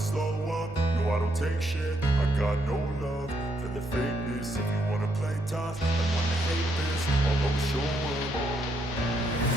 slow up, no I don't take shit. I got no love for the fakeness. If you wanna play tough and wanna hate this, I'll always show up.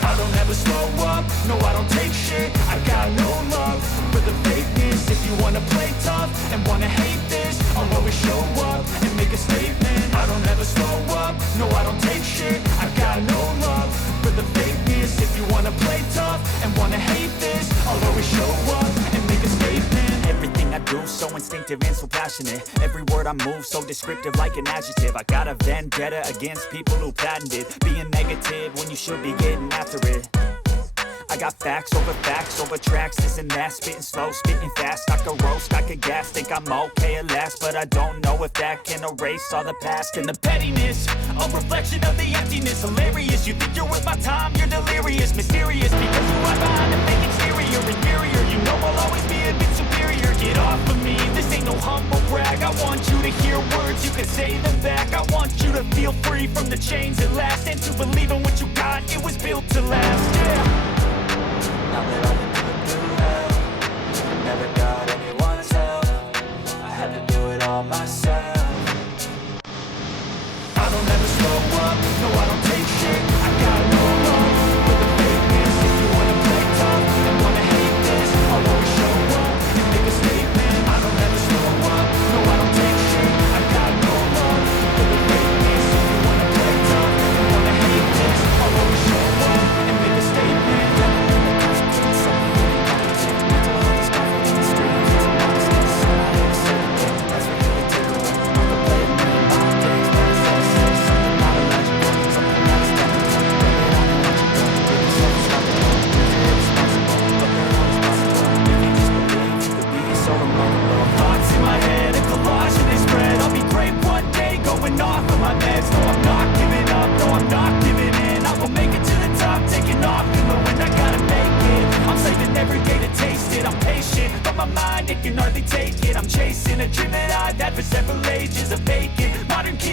I don't ever slow up, no I don't take shit. I got no love for the fakeness. If you wanna play tough and wanna hate this, I'll always show up and make a statement. I don't ever slow up, no I don't take shit. I got no love for the fakeness. If you wanna play tough and wanna hate this, I'll always show up and make a statement. Everything I do so instinctive and so passionate. Every word I move so descriptive like an adjective. I got a vendetta against people who patented being negative when you should be getting after it. I got facts over tracks, this and that. Spitting slow, spitting fast. I could roast, I could gas. Think I'm okay at last, but I don't know if that can erase all the past. And the pettiness, a reflection of the emptiness. Hilarious, you think you're worth my time, you're delirious. Mysterious, because you are behind a fake exterior. Inferior, you know I'll always be a bit superior. Get off of me, this ain't no humble brag. I want you to hear words, you can say them back. I want you to feel free from the chains at last, and to believe in what you got, it was built to last, yeah. Now that I've been through hell, never got anyone's help. I had to do it all myself. I don't ever slow up, no I don't take shit. I got no love for the fakeness. If you wanna play tough and wanna hate this, I'll always show up and make a statement. I don't ever slow up, no I don't take shit. I got no love for the fakeness. If you wanna play tough and wanna hate this, I'll always show up and make a statement. It can hardly take it. I'm chasing a dream that I've had for several ages. A vacant modern kid